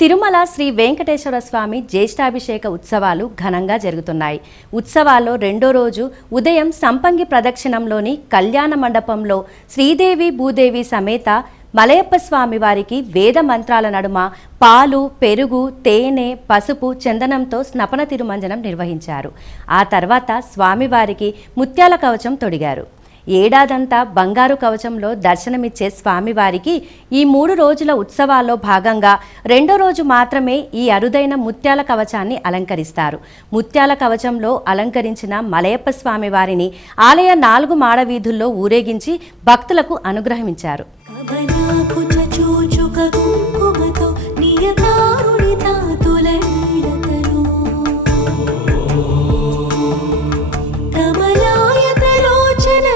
తిరుమల శ్రీ వెంకటేశ్వర స్వామి జ్యేష్ఠాభిషేక ఉత్సవాలు ఘనంగా జరుగుతున్నాయి. ఉత్సవాల్లో రెండో రోజు ఉదయం సంపంగి ప్రదక్షిణంలోని కళ్యాణ మండపంలో శ్రీదేవి భూదేవి సమేత మలయప్ప స్వామి వారికి వేద మంత్రాల నడుమ పాలు, పెరుగు, తేనె, పసుపు, చందనంతో స్నపన తిరుమంజనం నిర్వహించారు. ఆ తర్వాత స్వామివారికి ముత్యాల కవచం తొడిగారు. ఏడాదంతా బంగారు కవచంలో దర్శనమిచ్చే స్వామివారికి ఈ 3 రోజుల ఉత్సవాల్లో భాగంగా రెండో రోజు మాత్రమే ఈ అరుదైన ముత్యాల కవచాన్ని అలంకరిస్తారు. ముత్యాల కవచంలో అలంకరించిన మలయప్ప స్వామి వారిని ఆలయ 4 మాడవీధుల్లో ఊరేగించి భక్తులకు అనుగ్రహించారు. కుంకుమతో నియతారుణితా తులనీలతను కమలాయతలోచన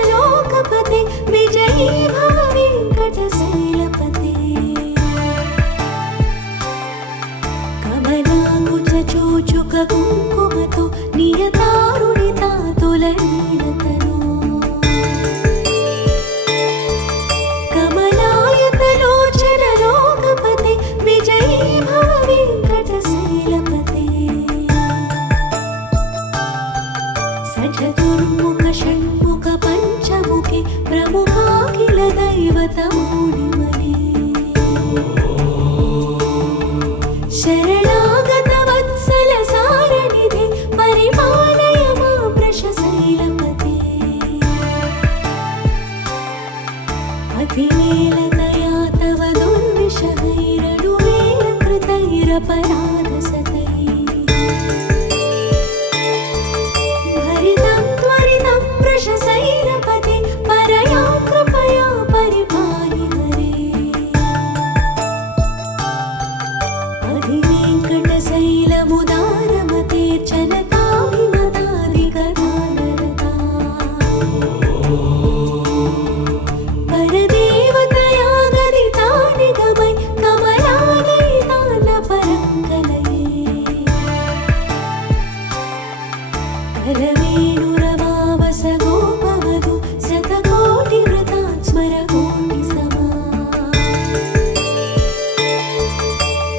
లోకపతి విజయీ భవ వెంకటశైలపతి సచతుర్ముఖ షణ్ముఖ పంచముఖి ప్రముఖాఖిల దైవతమూడిమని శరణాగత వత్సల సారనిధి పరిపాలయ మా వృషశైలపతి అధివేలతయా తవ దుర్విషహైరడువేల కృతైరపరాధసతై భరితం త్వరితం వృషశైలపతి పరయా కృపయా పరిపాలి హరే అధివేంకటశైలముదారమతే చలతాభిమతాదికధారరతా పరదేవతయా గదితా నిగమై కమలాలయితాన పరంగలయే కరవేణురవావస గోపవధు శతకోటి వృతాన్ స్మర కోటి సమా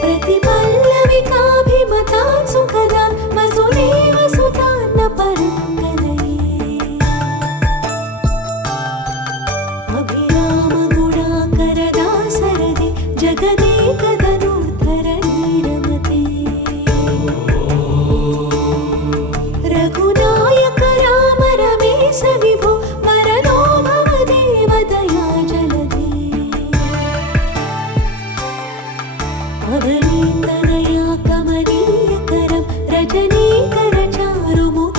ప్రతిపల్లవికాభిమతాన్ సుఖదాన్ వసుదేవ సుతాన్న పరంగలయే అభిరామ గుణాకర దాసరథి జగదేక ధనుర్ధర నీరమతే రఘునాయక రామ రమేశ విభో వరదో భవ దేవదయా జలధే అవనీతనయా కమనీయకరం రజనీకర చారుముఖ